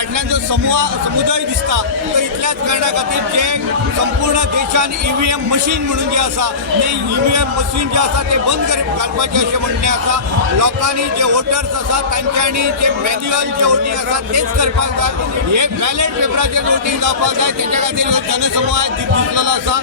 फाटल्यान जो समुदाय दिसता तो इतल्याच कारणां खातीर जे संपूर्ण देशान EVM मशीन म्हणून जे आसा ते EVM मशीन जे आसा ते बंद घालपाचें अशें म्हणणें आसा। लोकांनी जे वोटर्स आसा तांच्यांनी जे मॅन्युअल जे वोटींग आसा तेच करपाक जाय, हे बॅलेट पेपराचेर वोटींग जावपाक जाय, तेच्या खातीर हो जनसमूह दिसलेलो आसा।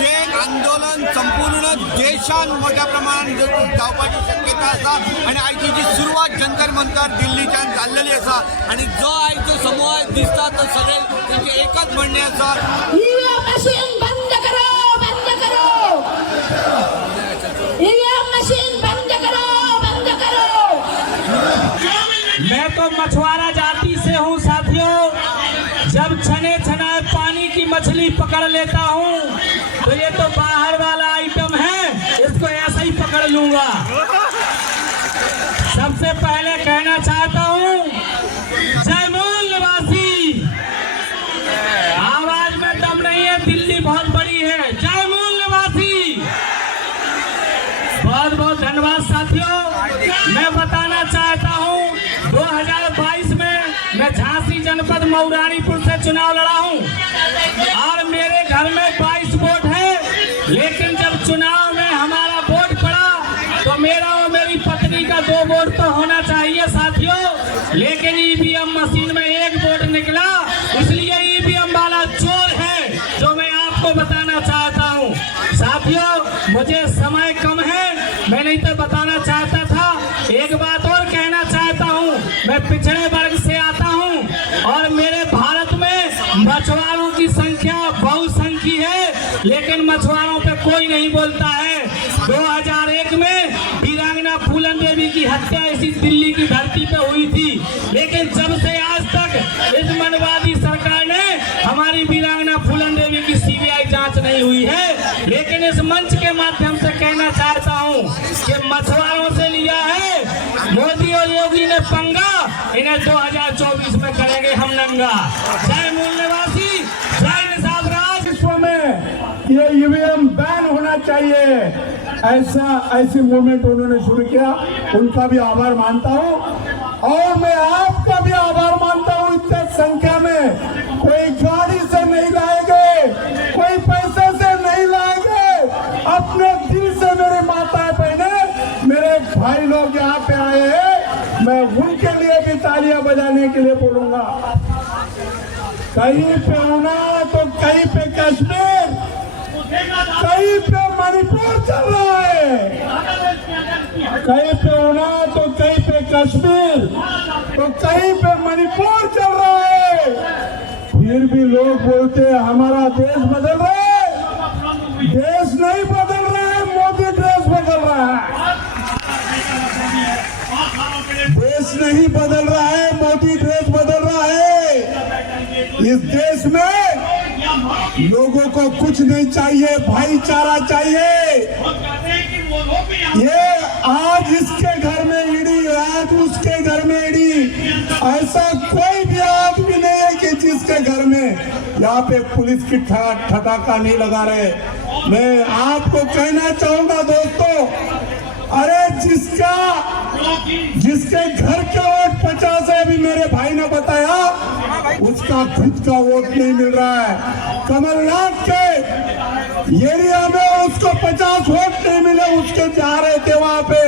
जे आंदोलन संपूर्ण देशान मोठ्या प्रमाणात जावपाची शक्यता आसा आनी आयची जी सुरवात जंतर मंतर दिल्लीच्यान जाल्लेली आसा आनी जो आयज जो समूह दिसता तो सगळे तेंचे एकच म्हणणें आसा, ईवीएम मशीन बंद करो, बंद करो, ईवीएम मशीन बंद करो, बंद करो। मैं तो मछुआरा जाति से हूँ साथियों, जब छने छनाए पानी की मछली पकड़ लेता हूँ तो ये तो बाहर वाला आइटम है, इसको ऐसा ही पकड़ लूंगा। सबसे पहले कहना चाहता हूँ जय मूल निवासी, आवाज में दम नहीं है, दिल्ली बहुत बड़ी है। जय मूल निवासी, बहुत बहुत धन्यवाद साथियों। मैं बताना चाहता हूँ 2022 में मैं झांसी जनपद मऊरानीपुर से चुनाव लड़ा हूँ और मेरे घर में 22 वोट है, लेकिन जब चुनाव में हमारा वोट पड़ा तो मेरा और मेरी पत्नी का 2 वोट तो होना चाहिए साथियों, लेकिन EVM मशीन में 1 वोट निकला, इसलिए EVM वाला चोर है जो मैं आपको बताना चाहता हूँ। साथियों मुझे समय कम है, मैं नहीं तो बताना चाहता था। एक बात और कहना चाहता हूँ, मैं पिछड़े वर्ग से आता हूँ और मेरे भारत में मछुआरों की संख्या बहुसंख्यक है, लेकिन मछुआरों पे कोई नहीं बोलता है। 2001 में वीरांगना फूलन देवी की हत्या इसी दिल्ली की धरती पे हुई थी, लेकिन जब से आज तक इस मनवादी सरकार ने हमारी वीरांगना फूलन देवी की CBI जांच नहीं हुई है। लेकिन इस मंच के माध्यम से कहना चाहता हूँ कि मछुआरों से लिया है मोदी और योगी ने पंगा, इन्हें 2024 में करेंगे हम नंगा। जय मूल निवासी, जय निषाद राज। विश्व में ये EVM बैन होना चाहिए, ऐसी मूवमेंट उन्होंने शुरू किया, उनका भी आभार मानता हूँ और मैं आपका भी आभार मानता हूँ। इतने संख्या में कोई गाड़ी से नहीं लाएंगे, कोई पैसे से नहीं लाएंगे, अपने दिल से मेरे माताएं बहनें मेरे भाई लोग यहाँ पे आए हैं, मैं उनके लिए भी तालियां बजाने के लिए बोलूंगा। कहीं पे होना तो कहीं पे कश्मीर, कहीं पे मणिपुर चल रहा है, कहीं पे होना तो कहीं पे कश्मीर, तो कहीं पे मणिपुर चल रहा है। फिर भी लोग बोलते हैं हमारा देश बदल रहा है, देश नहीं बदल रहा है, मोदी देश बदल रहा है। देश नहीं बदल रहा है, मोदी देश बदल रहा है। इस देश में लोगों को कुछ नहीं चाहिए, भाईचारा चाहिए। ये आज इसके घर में ईडी, आज उसके घर में ईडी, ऐसा कोई भी आदमी नहीं है कि जिसके घर में यहाँ पे पुलिस की ठटाका नहीं लगा रहे। मैं आपको कहना चाहूंगा दोस्तों, अरे जिसके घर के वोट 50 है, अभी मेरे भाई ने बताया, उसका खुद का वोट नहीं मिल रहा है। कमलनाथ के एरिया में उसको 50 वोट नहीं मिले, उसके जा रहे थे वहां पे,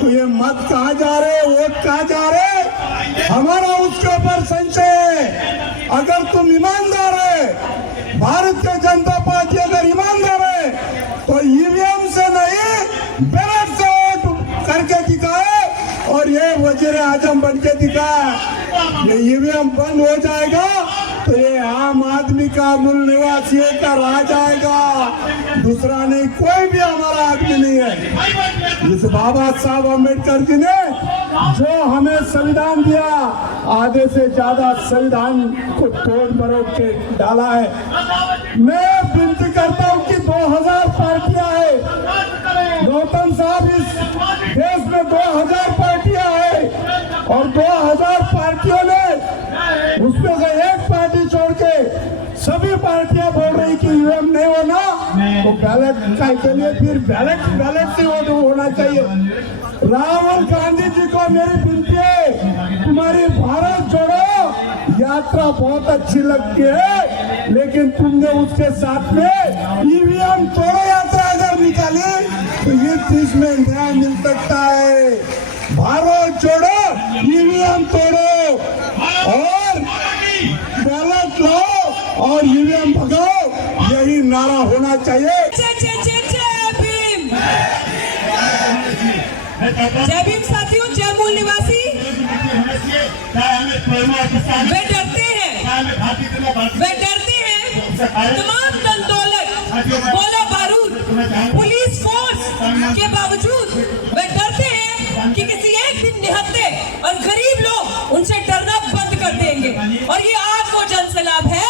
तो ये मत कहाँ जा रहे, वोट कहाँ जा रहे, हमारा उसके ऊपर संशय है। अगर तुम ईमानदार है, भारतीय जनता पार्टी अगर ईमानदार है, तो EVM से नहीं बैलेट से वोट करके दिखाए और ये वजीर आजम बन के दिखाए। ये EVM बंद हो जाएगा तो ये आम आदमी का, मूल निवासी का राज आएगा, दूसरा नहीं, कोई भी हमारा आदमी नहीं है। इस बाबा साहब अम्बेडकर जी ने जो हमें संविधान दिया, आधे से ज्यादा संविधान को तोड़ मरोड़ के डाला है। मैं विनती करता हूँ कि 2000 पार्टियां है, गौतम साहब, इस देश में 2000 पार्टियां है और 2000 पार्टियों ने उसमें से एक पार्टी छोड़ के सभी पार्टियां बोल रही कि EVM नहीं होना, तो बैलेट के लिए फिर बैलेट से वोट होना चाहिए। राहुल गांधी जी को मेरी विनती है, तुम्हारी भारत जोड़ो यात्रा बहुत अच्छी लगती है, लेकिन तुमने उसके साथ में ईवीएम तोड़ो यात्रा अगर निकाली तो ये चीज में न्याय मिल सकता है। भारत जोड़ो, ईवीएम तोड़ो और बैलेट लाओ और ईवीएम भगाओ, यही नारा होना चाहिए। जय भीम साथियों, जय मूल निवासी। वे डरते हैं तमाम दंदौलत, गोला बारूद, पुलिस फोर्स के बावजूद वे डरते हैं कि किसी एक दिन निहत्थे और गरीब लोग उनसे डरना बंद कर देंगे। और ये आज वो जनसैलाब है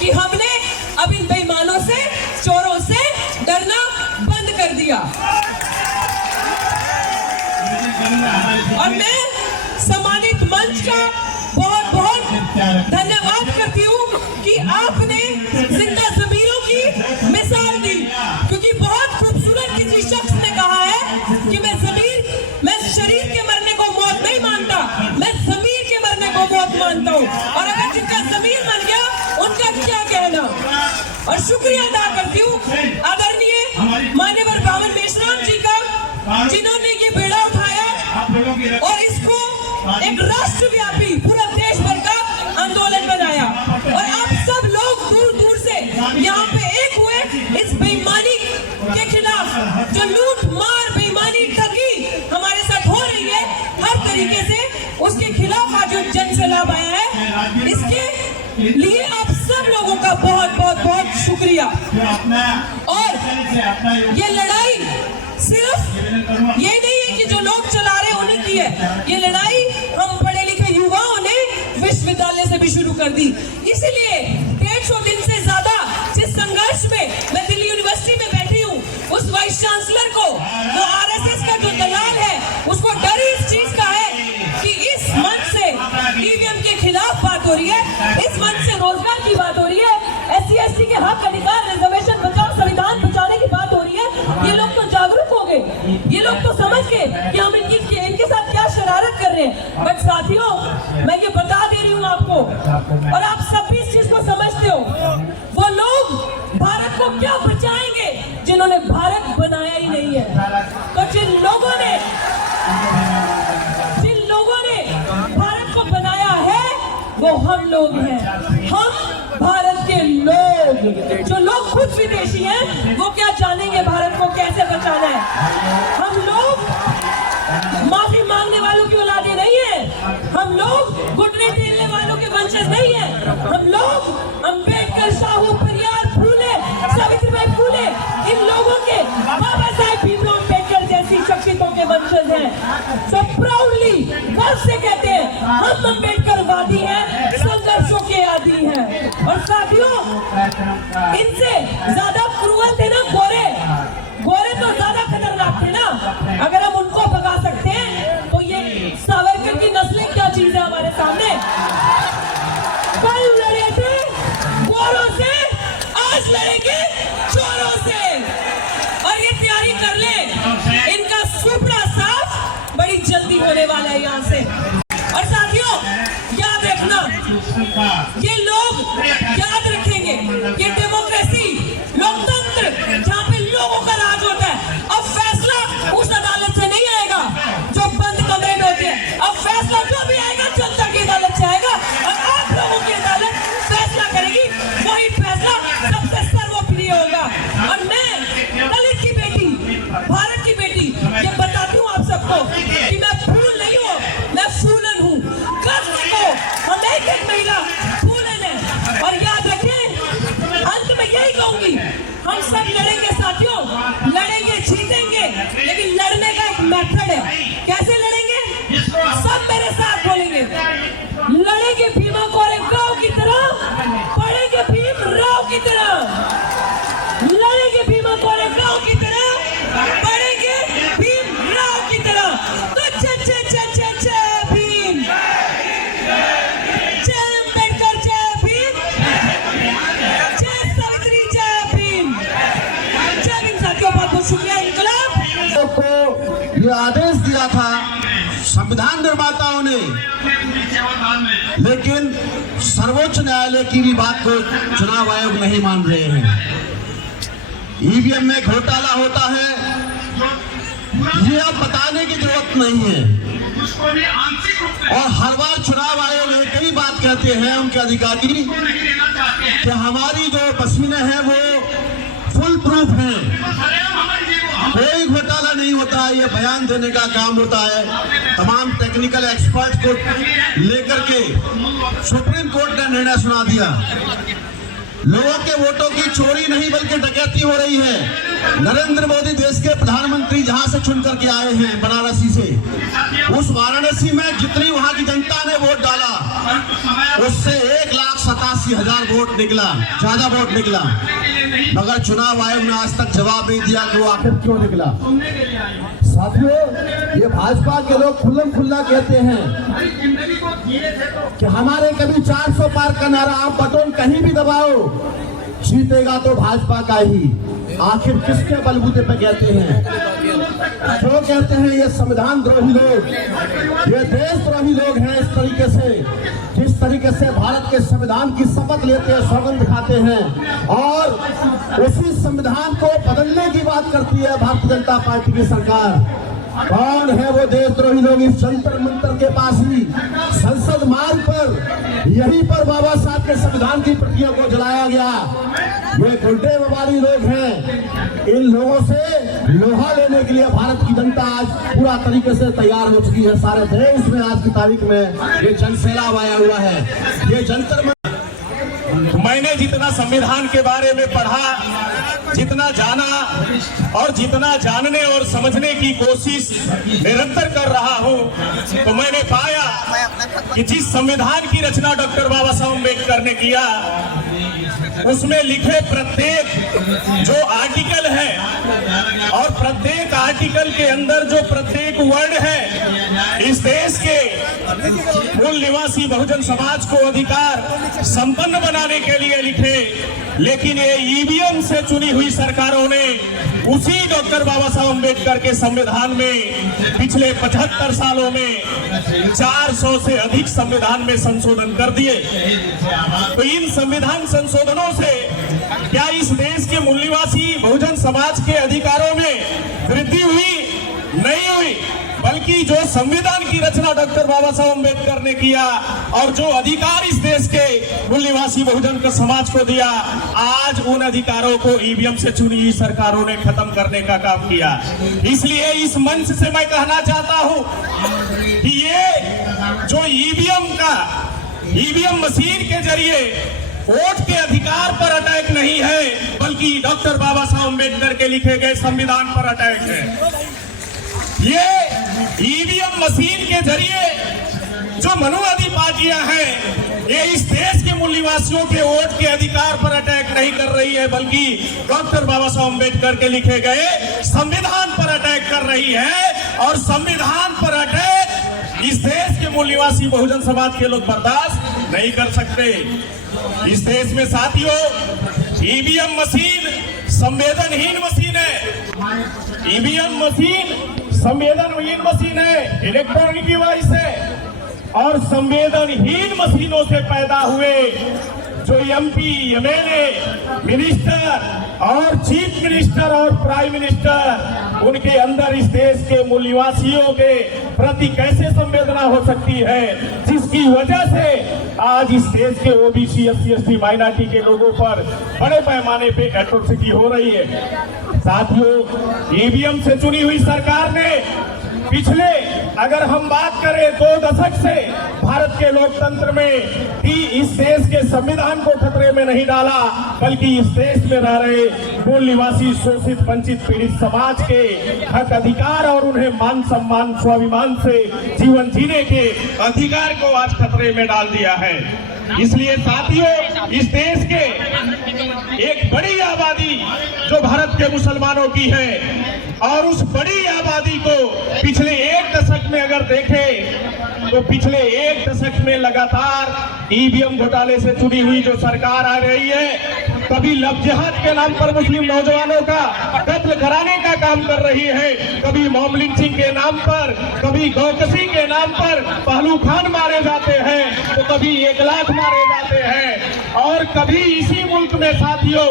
कि हमने अब इन बेईमानों से, चोरों से डरना बंद कर दिया। और मैं सम्मानित मंच का बहुत बहुत धन्यवाद करती हूँ कि आपने जिंदा ज़मीरों की मिसाल दी, क्योंकि बहुत खूबसूरत किसी शख्स ने कहा है कि मैं शरीर के मरने को मौत नहीं मानता, मैं ज़मीर के मरने को मौत मानता हूँ। और अगर जिनका ज़मीर मर गया उनका क्या कहना। और शुक्रिया अदा करती हूँ आदरणीय मान्यवर बावन मेश्राम जी का, जिन्होंने ये बेड़ा उठाया और इसको एक राष्ट्रव्यापी पूरा देश भर का आंदोलन बनाया। और आप सब लोग दूर दूर से यहाँ पे एक हुए इस बेईमानी के खिलाफ, जो लूट मार, बेईमानी, ठगी हमारे साथ हो रही है, हर तरीके से उसके खिलाफ आज जो जनसैलाब आया है, इसके लिए आप सब लोगों का बहुत बहुत बहुत शुक्रिया। और ये लड़ाई सिर्फ ये नहीं है कि जो लोग चला रहे उन्हीं की है, ये लड़ाई हम पढ़े लिखे युवाओं ने विश्वविद्यालय से भी शुरू कर दी। इसीलिए 150 दिन से ज्यादा जिस संघर्ष में मैं दिल्ली यूनिवर्सिटी में बैठी हूँ, उस वाइस चांसलर को, वो आरएसएस का जो दलाल है, उसको डर इस चीज का है कि इस मंच से ईवीएम के खिलाफ बात हो रही है, इस मंच से रोजगार की बात हो रही है, SC/ST के हक, अधिकार, रिजर्वेशन बचाओ, संविधान बचाने की बात हो रही है। ये लोग तो जागरूक हो गए, ये लोग तो समझ गए कि हम इनके साथ क्या शरारत कर रहे हैं। बट साथियों, मैं ये बता दे रही हूँ आपको, और आप सब भी इस चीज को समझते हो, वो लोग भारत को क्या बचाएंगे जिन्होंने भारत बनाया ही नहीं है। तो जिन लोगों ने भारत को बनाया है वो हम लोग हैं, हम भारत के लोग। जो लोग खुद विदेशी हैं वो क्या जानेंगे भारत को कैसे बचाना है। हम लोग माफी मांगने वालों की औलादे नहीं है, हम लोग घुटने टेकने वालों के वंशज नहीं है, हम लोग अंबेडकर, साहू, परियार, फूले, सावित्रीबाई फूले, इन लोगों के, बाबा साहेब भीमराव अम्बेडकर जैसी शख्सियतों के वंशज हैं। तो प्राउडली गर्व से कहते हैं हम अम्बेडकरवादी हैं, संघर्षों के आदी हैं। और साथियों, इनसे ज्यादा क्रूअल थे ना गोरे तो ज्यादा खतरनाक थे ना। अगर हम उनको भगा सकते हैं तो ये सावरकर की नस्लें क्या चीज है हमारे सामने। कल लड़े थे गोरों से, आज लड़ेंगे चोरों से। और ये तैयारी कर ले, इनका सुपड़ा साफ बड़ी जल्दी होने वाला है यहाँ से। और साथियों, याद रखना, ये लोग याद रखेंगे कि डेमोक्रेसी, लोकतंत्र, जहाँ पे लोगों का राज होता है, अब फैसला उस अदालत से नहीं आएगा जो बंद कमरे में होती है। अब फैसला जो भी आएगा जनता की अदालत से आएगा, और आप लोगों की अदालत फैसला करेगी, वही फैसला सबसे सर्वप्रिय होगा। और मैं दलित की बेटी, भारत की बेटी, ये बताती हूँ आप सबको कि मैं फूल नहीं हूँ, मैं फूलन हूँ। गर्व को हम एक महिला फूलन है। और याद रखें, अंत में यही कहूंगी, हम सब लड़ेंगे साथियों, लड़ेंगे, जीतेंगे, लेकिन लड़ने का एक मेथड है। कैसे लड़ेंगे? सब मेरे साथ बोलेंगे, लड़ेंगे भीमा कोरेगांव की तरह, पढ़ेंगे भीम राव की तरह। लड़ेंगे भीमा कोरेगांव की तरह, पढ़ेंगे भीम राव की तरह। तो जय भीम, जय अम्बेडकर, जय भीम, जय सावित्री, जय भीम, जय भीम। साथियों, बहुत बहुत शुक्रिया। इनकलाब को ये आदेश दिया था संविधान निर्माताओं ने, लेकिन सर्वोच्च न्यायालय की भी बात को चुनाव आयोग नहीं मान रहे हैं। ईवीएम में घोटाला होता है, ये अब बताने की जरूरत नहीं है। और हर बार चुनाव आयोग एक ही बात कहते हैं उनके अधिकारी कि हमारी जो मशीनें हैं वो फुल प्रूफ हैं, कोई घोटाला नहीं होता है। ये बयान देने का काम होता है। तमाम टेक्निकल एक्सपर्ट को लेकर के सुप्रीम कोर्ट ने निर्णय सुना दिया। लोगों के वोटों की चोरी नहीं बल्कि डकैती हो रही है। नरेंद्र मोदी देश के प्रधानमंत्री जहां से चुन करके आए हैं, बनारसी से, उस वाराणसी में जितनी वहां की जनता ने वोट डाला उससे 1,87,000 वोट निकला, ज्यादा वोट निकला। मगर चुनाव आयोग ने आज तक जवाब नहीं दिया कि वो आखिर क्यों निकला। साथियों, ये भाजपा के लोग खुल्लम खुल्ला कहते हैं कि हमारे कभी 400 पार का नारा, आप बटन कहीं भी दबाओ, जीतेगा तो भाजपा का ही। आखिर किसके बलबूते पे कहते हैं? जो कहते हैं ये संविधान द्रोही लोग, ये देशद्रोही लोग हैं। इस तरीके से, जिस तरीके से भारत के संविधान की शपथ लेते हैं, सौगंध खाते हैं और उसी संविधान को बदलने की बात करती है भारतीय जनता पार्टी की सरकार। कौन है वो देशद्रोही लोग? इस जंतर मंतर के पास ही, संसद मार्ग पर, यहीं पर बाबा साहब के संविधान की प्रतियों को जलाया गया। ये गुंडे वबारी लोग हैं। इन लोगों से लोहा लेने के लिए भारत की जनता आज पूरा तरीके से तैयार हो चुकी है। सारे देश में आज की तारीख में ये जनसैलाब आया हुआ है। ये जंतर मैंने जितना संविधान के बारे में पढ़ा, जितना जाना और जितना जानने और समझने की कोशिश निरंतर कर रहा हूं, तो मैंने पाया कि जिस संविधान की रचना डॉक्टर बाबा साहब अम्बेडकर ने किया, उसमें लिखे प्रत्येक जो आर्टिकल है और प्रत्येक आर्टिकल के अंदर जो प्रत्येक वर्ड है, इस देश के मूल निवासी बहुजन समाज को अधिकार संपन्न बनाने के लिए लिखे। लेकिन ये ईवीएम से चुनी हुई सरकारों ने उसी डॉक्टर बाबा साहब अम्बेडकर के संविधान में पिछले 75 सालों में 400 से अधिक संविधान में संशोधन कर दिए। तो इन संविधान संशोधनों से क्या इस देश के मूल निवासी बहुजन समाज के अधिकारों में वृद्धि हुई? नहीं हुई, बल्कि जो संविधान की रचना डॉक्टर बाबा साहब अम्बेडकर ने किया और जो अधिकार इस देश के मूल निवासी बहुजन के समाज को दिया, आज उन अधिकारों को ईवीएम से चुनी हुई सरकारों ने खत्म करने का काम किया। इसलिए इस मंच से मैं कहना चाहता हूं कि ये जो ईवीएम मशीन के जरिए वोट के अधिकार पर अटैक नहीं है, बल्कि डॉक्टर बाबा साहब अम्बेडकर के लिखे गए संविधान पर अटैक है। ये ईवीएम मशीन के जरिए जो मनुवादी पार्टियां हैं, ये इस देश के मूल निवासियों के वोट के अधिकार पर अटैक नहीं कर रही है, बल्कि डॉक्टर बाबा साहब अम्बेडकर के लिखे गए संविधान पर अटैक कर रही है। और संविधान पर अटैक इस देश के मूल निवासी बहुजन समाज के लोग बर्दाश्त नहीं कर सकते। इस देश में साथियों, ईवीएम मशीन संवेदनहीन मशीन है। ईवीएम मशीन संवेदनहीन मशीन है, इलेक्ट्रॉनिक डिवाइस है। और संवेदनहीन मशीनों से पैदा हुए जो एमपी, एमएलए, मिनिस्टर और चीफ मिनिस्टर और प्राइम मिनिस्टर, उनके अंदर इस देश के मूल निवासियों के प्रति कैसे संवेदना हो सकती है, जिसकी वजह से आज इस देश के ओबीसी, एससी, एसटी, माइनॉरिटी के लोगों पर बड़े पैमाने पे एट्रोसिटी हो रही है। साथियों, ईवीएम से चुनी हुई सरकार ने पिछले, अगर हम बात करें 2 दशक से, भारत के लोकतंत्र में इस देश के संविधान को खतरे में नहीं डाला, बल्कि इस देश में रह रहे मूल निवासी शोषित, वंचित, पीड़ित समाज के हक, अधिकार और उन्हें मान सम्मान, स्वाभिमान से जीवन जीने के अधिकार को आज खतरे में डाल दिया है। इसलिए साथियों, इस देश के एक बड़ी आबादी जो भारत के मुसलमानों की है, और उस बड़ी आबादी को पिछले 1 दशक में अगर देखें तो पिछले 1 दशक में लगातार ईवीएम घोटाले से चुनी हुई जो सरकार आ रही है, कभी लव जिहाद के नाम पर मुस्लिम नौजवानों का कत्ल कराने का काम कर रही है, कभी मॉब लिंचिंग के नाम पर, कभी गौकसी के नाम पर पहलू खान मारे जाते हैं, तो कभी 1 लाख मारे जाते हैं। और कभी इसी मुल्क में साथियों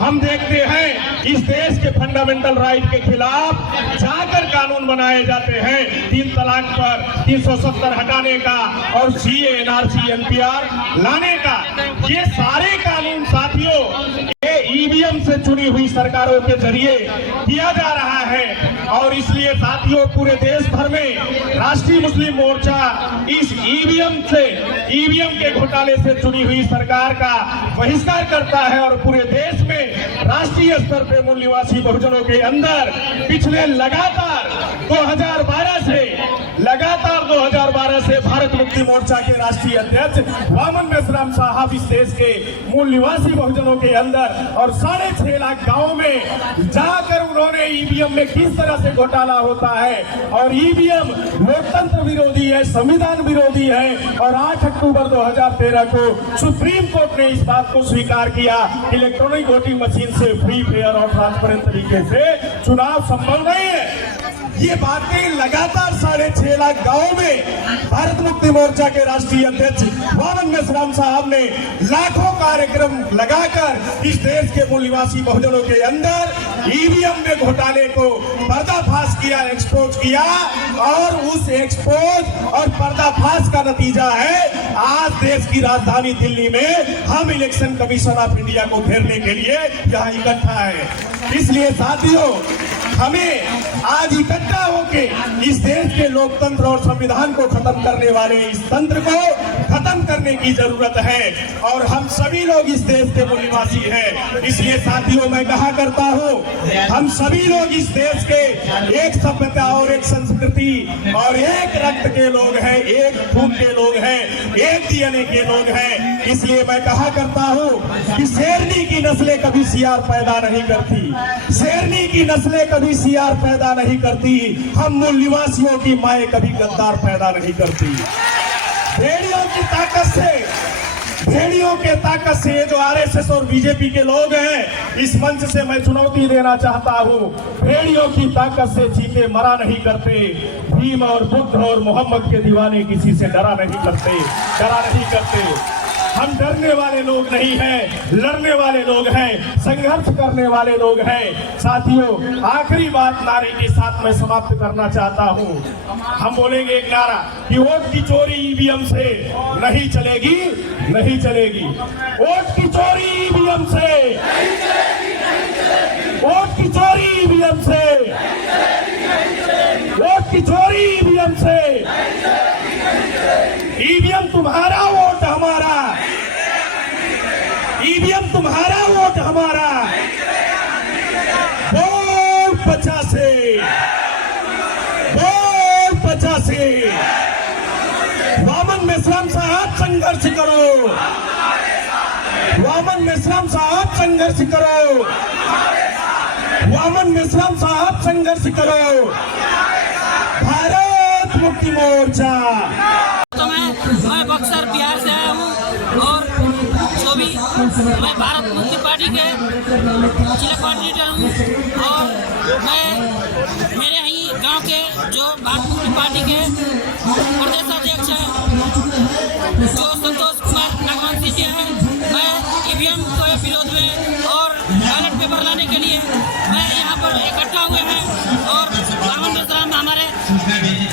हम देखते हैं इस देश के फंडामेंटल राइट के खिलाफ जाकर कानून बनाए जाते हैं, 3 तलाक पर 370 हटाने का और सीए एनआरसी एनपीआर लाने का। ये सारे कानून साथियों ये ईवीएम से चुनी हुई सरकारों के जरिए किया जा रहा है। और इसलिए साथियों पूरे देश भर में राष्ट्रीय मुस्लिम मोर्चा इस ईवीएम के घोटाले से चुनी हुई सरकार का बहिष्कार करता है और पूरे देश में राष्ट्रीय स्तर पे मूल निवासी बहुजनों के अंदर पिछले लगातार 2012 से भारत मुक्ति मोर्चा के राष्ट्रीय अध्यक्ष वामन मेश्राम साहब इस देश के मूल निवासी बहुजनों के अंदर और 6.5 लाख गांवों में जाकर उन्होंने ईवीएम में किस तरह से घोटाला होता है और ईवीएम लोकतंत्र विरोधी है, संविधान विरोधी है। और 8 अक्टूबर 2013 को सुप्रीम कोर्ट ने इस बात को स्वीकार किया इलेक्ट्रॉनिक वोटिंग मशीन से फ्री, फेयर और ट्रांसपेरेंट तरीके से चुनाव संभव नहीं है। ये बातें लगातार 6.5 लाख गांवों में भारत मुक्ति मोर्चा के राष्ट्रीय अध्यक्ष वामन मेश्राम साहब ने लाखों कार्यक्रम लगाकर इस देश के मूल निवासी बहुजनों के अंदर ईवीएम में घोटाले को पर्दाफाश किया, एक्सपोज किया। और उस एक्सपोज और पर्दाफाश का नतीजा है आज देश की राजधानी दिल्ली में हम इलेक्शन कमीशन ऑफ इंडिया को घेरने के लिए यहाँ इकट्ठा है। इसलिए साथियों हमें आज इकट्ठा होके इस देश के लोकतंत्र और संविधान को खत्म करने वाले इस तंत्र को खत्म करने की जरूरत है। और हम सभी लोग इस देश के मूल निवासी हैं। इसलिए साथियों मैं कहा करता हूँ हम सभी लोग इस देश के एक सभ्यता और एक संस्कृति और एक रक्त के लोग हैं, एक खून के लोग हैं, एक डीएनए के लोग हैं। इसलिए मैं कहा करता हूँ कि शेरनी की नस्लें कभी सियार पैदा नहीं करती, शेरनी की नस्लें कभी सियार पैदा नहीं करती, हम मूल निवासियों की माएँ कभी गद्दार पैदा नहीं करती। भेड़ियों के ताकत से ये जो आरएसएस और बीजेपी के लोग हैं इस मंच से मैं चुनौती देना चाहता हूँ, भेड़ियों की ताकत से चीते मरा नहीं करते, भीम और बुद्ध और मोहम्मद के दीवाने किसी से डरा नहीं करते। हम डरने वाले लोग नहीं हैं, लड़ने वाले लोग हैं, संघर्ष करने वाले लोग हैं। साथियों आखिरी बात नारे के साथ मैं समाप्त करना चाहता हूं। हम बोलेंगे एक नारा कि वोट की चोरी ईवीएम से नहीं चलेगी। वोट की चोरी ईवीएम से, वोट की चोरी ईवीएम से, वोट की चोरी ईवीएम से। ईवीएम तुम्हारा वोट हमारा, ईवीएम तुम्हारा वोट हमारा। वोट 85 वामन मेश्राम साहब संघर्ष करो, वामन मेश्राम साहब संघर्ष करो, वामन मेश्राम साहब संघर्ष करो। भारत मुक्ति मोर्चा। तो मैं बक्सर बिहार से आया हूँ और जो भी मैं भारत मुक्ति पार्टी के जिला कोऑर्डिनेटर हूँ और मैं मेरे ही गांव के जो भारत मुक्ति पार्टी के प्रदेश अध्यक्ष हैं जो संतोष कुमार नागवंशी जी हैं, मैं ईवीएम के विरोध में और बैलेट पेपर लाने के लिए मैं यहाँ पर इकट्ठा हुए हैं। और वामन मेश्राम हमारे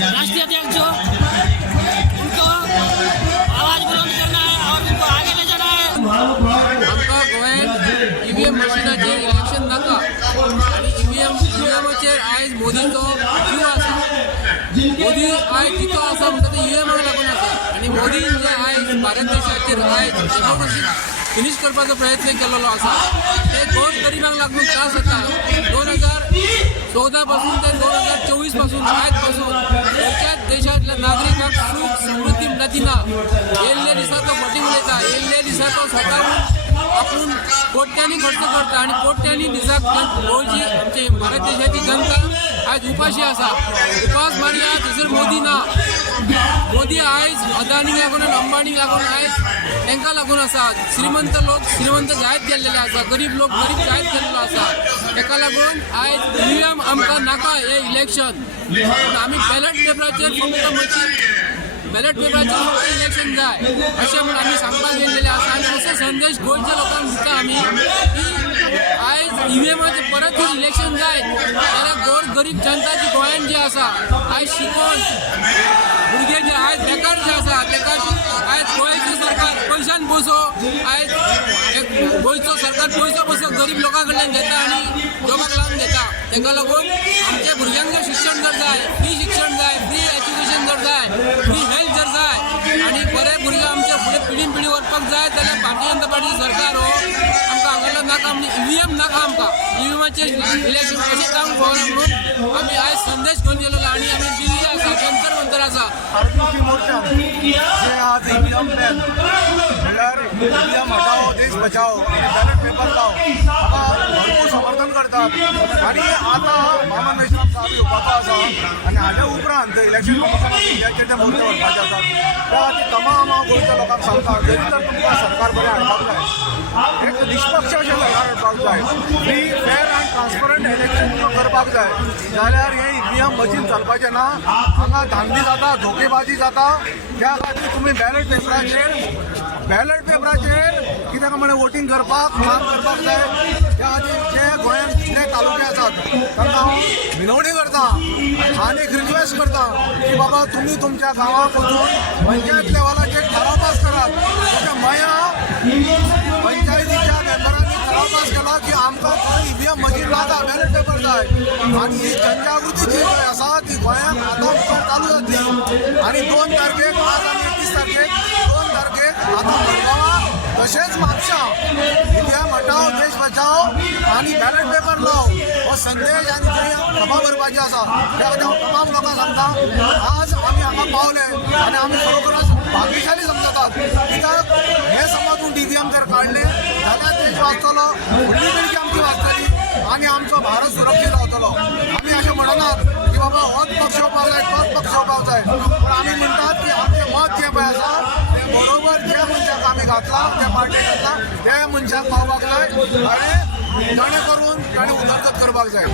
राष्ट्रीय अध्यक्ष जो उनको आवाज बुलंद करना है और उनको आगे ले जाना है। आमकां गोंयांत ईव्हीएम मशिनाचेर इलेक्शन नाका आनी ईव्हीएमाचेर आयज मोदीचो जीव आसा। मोदी आयज जितो आसा म्हणटा तो ईव्हीएमाक लागून आसा आनी मोदी जे आयज भारत देशाचेर आयज डेमोक्रेसी फिनिश करपाचो प्रयत्न केलेलो आसा ते गोर गरिबांक लागून त्रास जाता। 2014 पासून ते 2024 पासून आयज पासून खंयच्याच देशांतल्या नागरिकांक सुख समृद्धी मेळना। येयल्ले दिसा तो वोटींग दिता, येयल्ले दिसा तो स्वताहून आपूण कोट्यांनी खर्च करता आनी कोट्यांनी दिसाक गोंयची आमची भारत देशाची जनता आयज उपाशी आसा. उपास मारया थंयसर मोदी ना. मोदी आयज अदानीक लागून आनी अंबानीक लागून आयज तांकां लागून आसा. श्रीमंत लोक श्रीमंत जायत गेल्लेले आसा, गरीब लोक गरीब जायत गेल्लो आसा. ताका लागून आयज ईव्हीएम आमकां नाका हे इलेक्शन. आमी बॅलेट पेपराचेर फक्त मशीन बॅलेट पेपराचेर फक्त इलेक्शन जाय अशें म्हणून आमी सांगपाक गेल्लेले आसा. आनी असो संदेश गोंयच्या लोकांक दिता आमी की आयज ईव्हीएमाचेर परत जर इलेक्शन जायत जाल्यार गोर गरीब जनता जी गोंयांत जी आसा आयज शिकून भुरगे जे आयज बेकार जे आसा ताका आयज गोंयचो सरकार पयशान बसो आयज गोंयचो सरकार पयसो बसो गरीब लोकां कडल्यान घेता आनी जॉबाक लावन घेता. ताका लागून आमच्या भुरग्यांक जर शिक्षण जर जाय, फ्री शिक्षण जाय, फ्री एज्युकेशन जर जाय, फ्री हेल्थ जर जाय आनी बरे भुरगे आमचे फुडें पिढीन पिढी वचपाक जाय जाल्यार भारतीय जनता पार्टी सरकार हो आमकां हांगासर नाका. म्हणजे ईव्हीएम नाका आमकां. ईव्हीएमाचेर इलेक्शन कशें जावंक फावना म्हणून आमी आयज संदेश घेवन गेलेलो आनी आमी दिल्ली आसा, जंतर मंतर आसा. भारतमुक्ती मोर्चा जे आज ईव्हीएम म्हणल्यार ईव्हीएम हटाओ देश बचाओ बॅलेट पेपर लाव हाका भरपूर समर्थन करतात. आनी आतां वामन मेश्राम साहेब येवपाचो आसा आनी हाच्या उपरांत इलेक्शन कमिशनाचेर ते मोर्चा व्हरपाचे आसात. त्या खातीर तमाम हांव गोंयच्या लोकांक सांगता जरी तर तुमकां सरकार बरें हाडपाक जाय, एक निश्पक्ष अशें सरकार हाडपाक जाय, फ्री फेर आनी ट्रान्सपरंट इलेक्शन करपाक जाय जाल्यार हे ईव्हीएम मशीन चलपाचें ना. हांगा धांदली जाता, धोकेबाजी जाता. त्या खातीर तुमी बॅलेट पेपराचेर कित्याक म्हणे वोटींग करपाक काम करपाक जाय. त्या खातीर जे गोंयांत जितले तालुके आसात तांकां हांव विनवणी करता आनी एक रिक्वेस्ट करता की बाबा तुमी तुमच्या गांवाक वचून पंचायत लेवलाचेर थाराव पास करात. जशें मया पंचायतीच्या मेंबरांनी थाराव पास केला की आमकां खंय ईव्हीएम मशीन नाका, बॅलेट पेपर जाय. आनी ही जनजागृती जी आसा ती गोंयांत आतां मुखार चालू जातली. आनी 2 तारखेक आज आनी 31 तारखेक 2 तारखेक आतां मडगांवां तशेंच म्हापशां ईव्हीएम हटाओ देश बचाओ आनी बॅलेट पेपर लाव हो संदेश आनी थंय सभा भरपाची आसा. त्या खातीर हांव तमाम लोकांक सांगता आज आमी हांगा पावले आनी आमी खरोखरच भाग्यशाली समजतात. कित्याक हे समज ईव्हीएम जर काडले जाल्यार देश वाचतलो, फुडली पिळगी आमची वाचतली आनी आमचो भारत सुरक्षीत रावतलो. आमी अशें म्हणनात की बाबा होच पक्ष येवपाक जाय, तोच पक्ष येवपाक जाय, पूण आमी म्हणटात की आमचें मत जें पळय आसा तें बरोबर ज्या मनशाक आमी घातला, त्या पार्टीक घातला त्या मनशाक पावपाक जाय आनी जेणे करून ताणें उदरगत करपाक जाय.